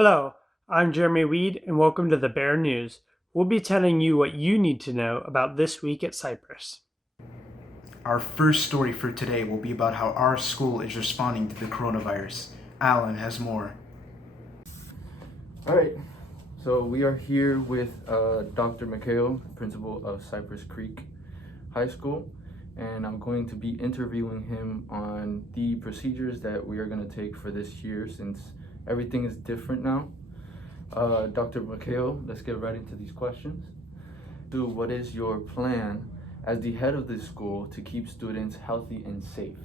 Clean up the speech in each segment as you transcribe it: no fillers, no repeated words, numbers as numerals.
Hello, I'm Jeremy Weed, and welcome to the Bear News. We'll be telling you what you need to know about this week at Cypress. Our first story for today will be about how our school is responding to the coronavirus. Alan has more. All right, so we are here with Dr. Mikhail, principal of Cypress Creek High School, and I'm going to be interviewing him on the procedures that we are going to take for this year since everything is different now. Dr. Mikhail, let's get right into these questions. What is your plan as the head of this school to keep students healthy and safe?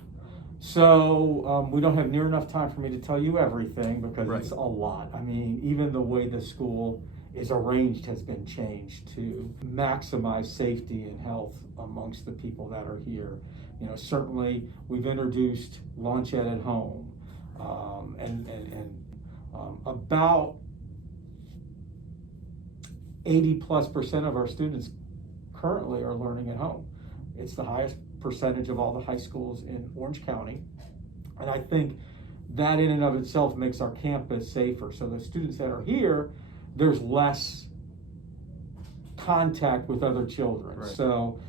So we don't have near enough time for me to tell you everything because Right. it's a lot. I mean, even the way the school is arranged has been changed to maximize safety and health amongst the people that are here. You know, certainly we've introduced lunch at home, and about 80+% of our students currently are learning at home. It's the highest percentage of all the high schools in Orange County. And I think that in and of itself makes our campus safer. So the students that are here, there's less contact with other children. Right. So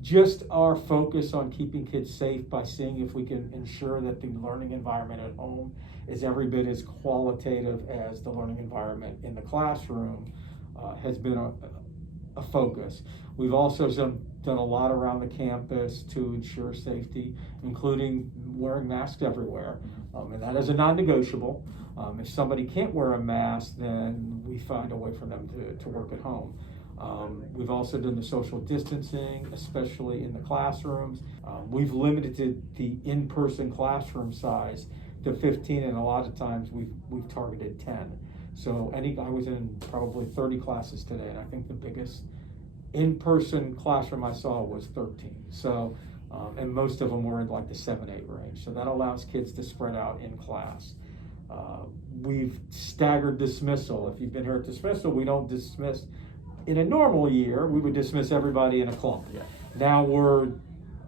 just our focus on keeping kids safe by seeing if we can ensure that the learning environment at home is every bit as qualitative as the learning environment in the classroom has been a focus. We've also done a lot around the campus to ensure safety, including wearing masks everywhere. And that is a non-negotiable. If somebody can't wear a mask, then we find a way for them to work at home. We've also done the social distancing, especially in the classrooms. We've limited the in-person classroom size to 15, and a lot of times we've targeted 10. So I was in probably 30 classes today, and I think the biggest in-person classroom I saw was 13. So, and most of them were in like the 7-8 range. So that allows kids to spread out in class. We've staggered dismissal. If you've been here at dismissal, we don't dismiss. In a normal year, we would dismiss everybody in a clump. Yeah. Now we're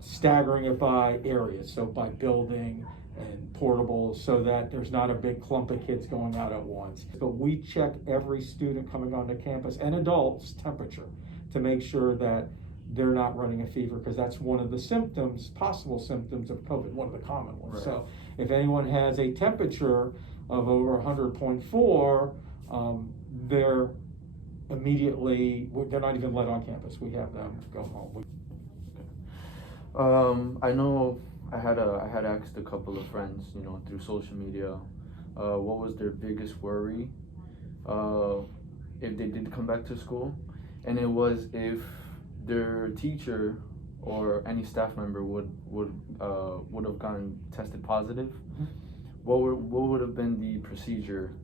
staggering it by areas, so by building and portables, so that there's not a big clump of kids going out at once. But we check every student coming onto campus and adults' temperature to make sure that they're not running a fever, because that's one of the symptoms, possible symptoms of COVID, one of the common ones. Right. So if anyone has a temperature of over 100.4, they're not even let on campus. We have them go home. I know I had asked a couple of friends, through social media, what was their biggest worry if they did come back to school, and it was if their teacher or any staff member would have gotten tested positive. Mm-hmm. What would have been the procedure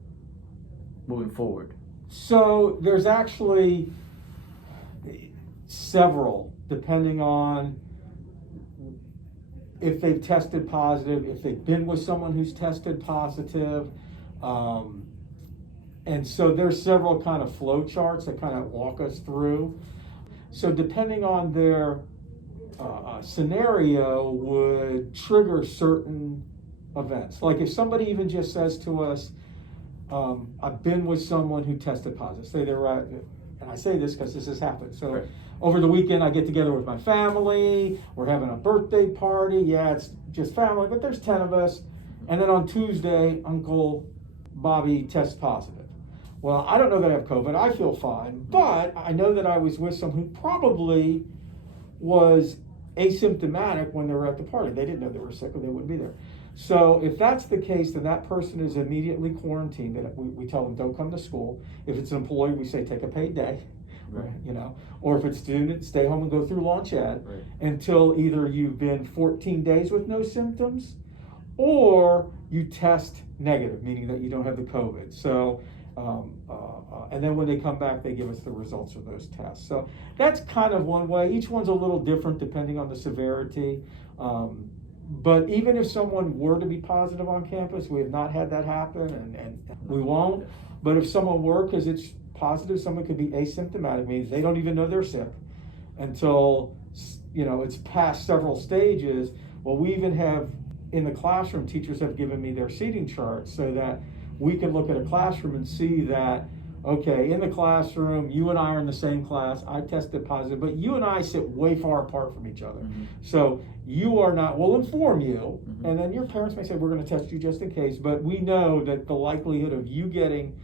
moving forward? So there's actually several, depending on if they've tested positive, if they've been with someone who's tested positive. And so there's several kind of flow charts that kind of walk us through. So depending on their scenario would trigger certain events. Like if somebody even just says to us, I've been with someone who tested positive. Say they're right, and I say this because this has happened. So Right. Over the weekend, I get together with my family. We're having a birthday party. Yeah, it's just family, but there's 10 of us. And then on Tuesday, Uncle Bobby tests positive. Well, I don't know that I have COVID. I feel fine, but I know that I was with someone who probably was asymptomatic when they were at the party. They didn't know they were sick or they wouldn't be there. So if that's the case, then that person is immediately quarantined. And we tell them don't come to school. If it's an employee, we say take a paid day, Right. or if it's student, stay home and go through launch ed Right. until either you've been 14 days with no symptoms or you test negative, meaning that you don't have the COVID. So, and then when they come back, they give us the results of those tests. So that's kind of one way. Each one's a little different depending on the severity. But even if someone were to be positive on campus, we have not had that happen, and we won't. But if someone were, because it's positive, someone could be asymptomatic, means they don't even know they're sick until it's past several stages. Well, we even have in the classroom, teachers have given me their seating charts so that we can look at a classroom and see that, okay, in the classroom, you and I are in the same class, I tested positive, but you and I sit way far apart from each other. So you are not, we'll inform you, and then your parents may say, we're going to test you just in case, but we know that the likelihood of you getting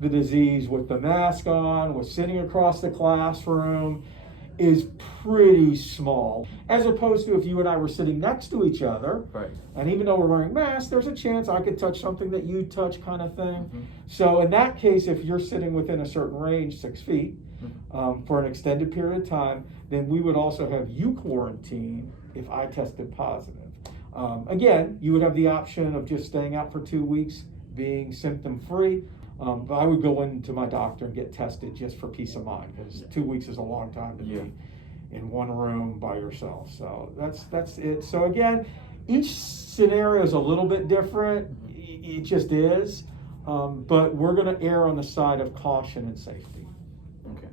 the disease with the mask on, with sitting across the classroom, is pretty small, as opposed to if you and I were sitting next to each other, Right. and even though we're wearing masks, there's a chance I could touch something that you touch, kind of thing. So in that case, if you're sitting within a certain range, 6 feet, for an extended period of time, then we would also have you quarantine if I tested positive. Again, you would have the option of just staying out for 2 weeks, being symptom free. But I would go into my doctor and get tested just for peace of mind, because 2 weeks is a long time to be in one room by yourself. So that's it. So again, each scenario is a little bit different. It just is. But we're going to err on the side of caution and safety. Okay.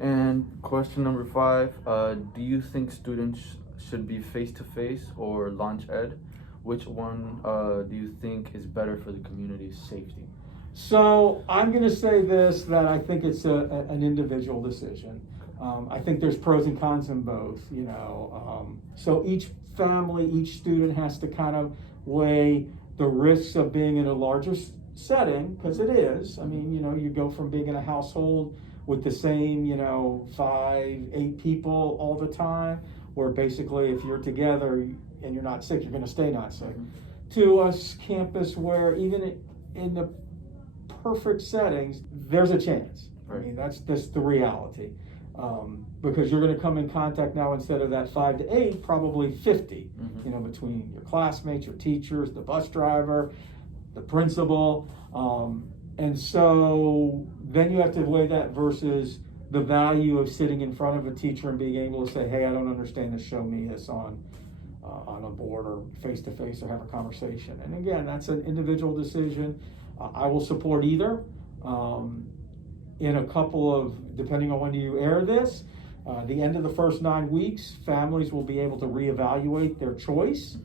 And question number 5, do you think students should be face-to-face or launch ed? Which one do you think is better for the community's safety? So I'm going to say this, that I think it's an individual decision. I think there's pros and cons in both, you know. So each family, each student has to kind of weigh the risks of being in a larger setting, because it is. I mean, you know, you go from being in a household with the same, you know, 5, 8 people all the time, where basically if you're together and you're not sick, you're going to stay not sick, to a campus where even in the perfect settings, there's a chance. Right. I mean, that's the reality. Because you're going to come in contact now, instead of that 5 to 8, probably 50, you know, between your classmates, your teachers, the bus driver, the principal. And so then you have to weigh that versus the value of sitting in front of a teacher and being able to say, hey, I don't understand this, show me this on a board or face-to-face, or have a conversation. And again, that's an individual decision. I will support either. In a couple of, depending on when you air this, the end of the first 9 weeks, families will be able to reevaluate their choice.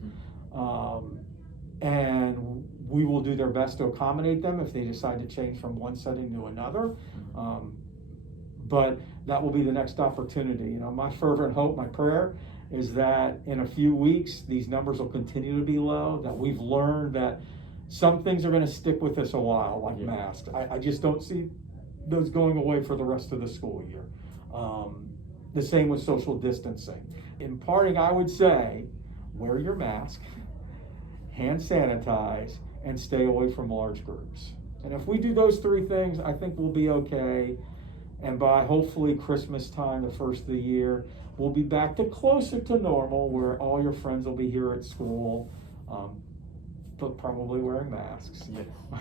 And we will do their best to accommodate them if they decide to change from one setting to another. But that will be the next opportunity. You know, my fervent hope, my prayer, is that in a few weeks, these numbers will continue to be low, that we've learned that some things are going to stick with us a while, like masks. I just don't see those going away for the rest of the school year. The same with social distancing. In parting, I would say, wear your mask, hand sanitize, and stay away from large groups. And if we do those 3 things, I think we'll be okay. And by hopefully Christmas time, the first of the year, we'll be back to closer to normal, where all your friends will be here at school, but probably wearing masks.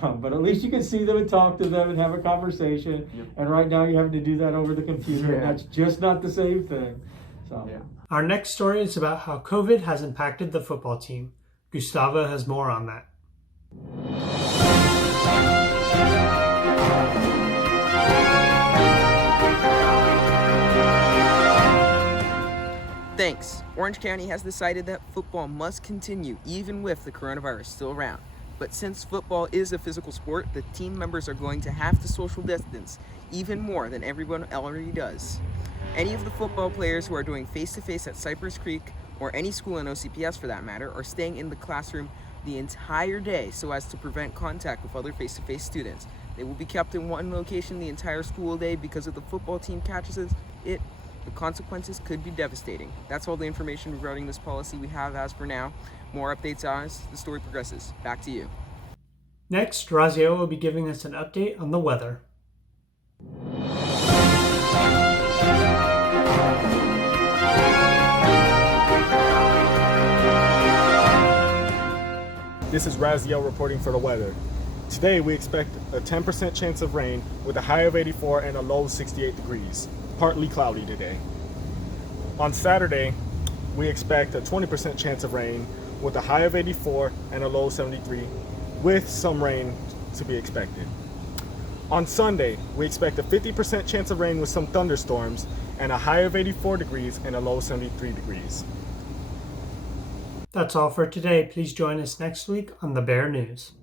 But at least you can see them and talk to them and have a conversation. And right now you're having to do that over the computer, and that's just not the same thing. So. Our next story is about how COVID has impacted the football team. Gustavo has more on that. Thanks. Orange County has decided that football must continue even with the coronavirus still around. But since football is a physical sport, the team members are going to have to social distance even more than everyone already does. Any of the football players who are doing face-to-face at Cypress Creek, or any school in OCPS for that matter, are staying in the classroom the entire day so as to prevent contact with other face-to-face students. They will be kept in one location the entire school day because if the football team catches it, the consequences could be devastating. That's all the information regarding this policy we have as for now. More updates as the story progresses. Back to you. Next, Raziel will be giving us an update on the weather. This is Raziel reporting for the weather. Today we expect a 10% chance of rain with a high of 84 and a low of 68 degrees. Partly cloudy today. On Saturday, we expect a 20% chance of rain with a high of 84 and a low of 73, with some rain to be expected. On Sunday, we expect a 50% chance of rain with some thunderstorms and a high of 84 degrees and a low of 73 degrees. That's all for today. Please join us next week on the Bear News.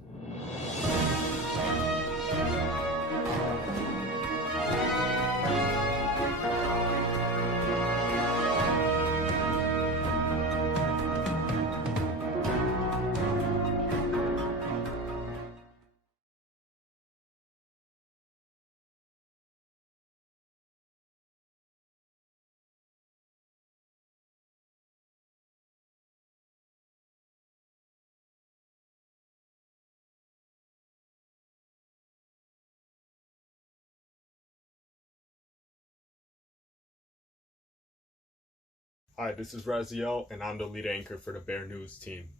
Hi, this is Raziel, and I'm the lead anchor for the Bear News team.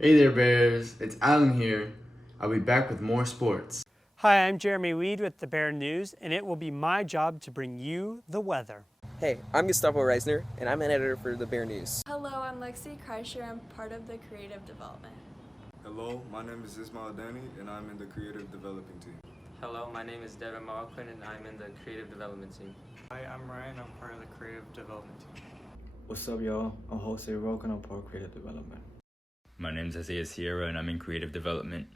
Hey there, Bears. It's Alan here. I'll be back with more sports. Hi, I'm Jeremy Weed with the Bear News, and it will be my job to bring you the weather. Hey, I'm Gustavo Reisner, and I'm an editor for the Bear News. Hello, I'm Lexi Kreischer. I'm part of the creative development. Hello, my name is Ismail Dani, and I'm in the creative developing team. Hello, my name is Devin Malquin, and I'm in the creative development team. Hi, I'm Ryan. I'm part of the creative development team. What's up, y'all? I'm Jose Roque, and I'm part of creative development. My name is Isaiah Sierra, and I'm in creative development.